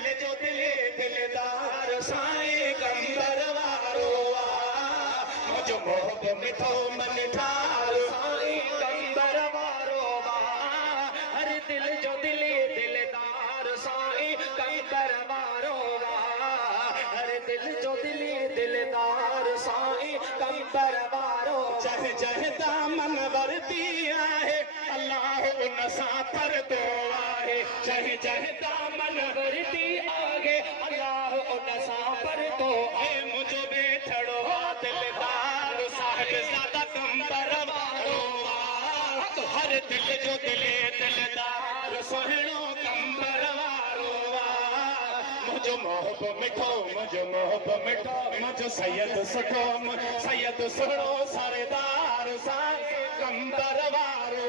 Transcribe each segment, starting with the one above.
दिल जो दिले दिलदार साईं कंबर वारो मुझ मोहब मिठो मन ठार साईं कंबर वारो हर दिल जो दिले दिलदार साईं कंबर वारो हर दिल जो दिले दिलदार साईं कंबर वारो जह जह दामन वरती आहे अल्लाह उन सां परदो आहे जह जह दामन वरती आहे अल्लाह उन सां परदो आहे मुझो बेठड़ो दिलदार साहिबज़ादा कंबर वारो हर दिल जो दिले दिलदार सुहिणो कंबर वारो मुझो मोहब मिठो मुझो मोहब मिठो मुझो सैयद सुठो सैयद सुहिणो सरदार साईं कंबर वारो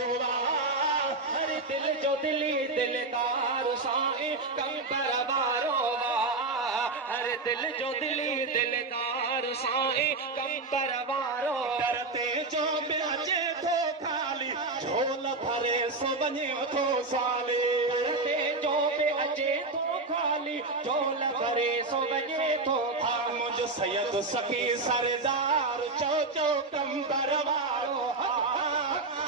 हर दिल जो दिली दिलदार साईं कंबर वारो हर दिल जो दिली दिलदार साईं कंबर वारो डरते जो अचे थो खाली झोल भरे सो वञे थो साली डरते जो अचे थो खाली झोल भरे सो वञे थो मुझ सैयद सखी सरदार चो चो कंबर वारो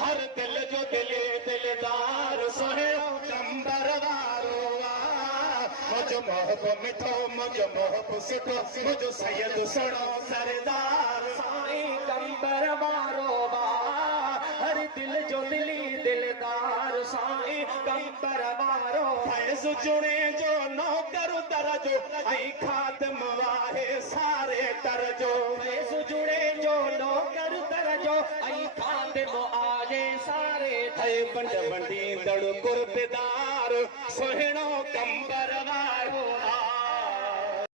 हर दिल जो दिले दिलदार सुहिणो कंबर वारो मुझो मोहब मिठो मुझो मोहब सुठो मुझो सैयद सुहिणो सरदार साईं कंबर वारो हर दिल जो दिली दिलदार साईं कंबर वारो फैज़ जुणे जो नौकर दरजो ऐं खादिम वाहे सारे दरजो फैज़ जुणे जो नौकर दरजो ऐं खादिम आहे सारे बंड बंडींदड़ कुर्बदार सुहिणो कंबर वारो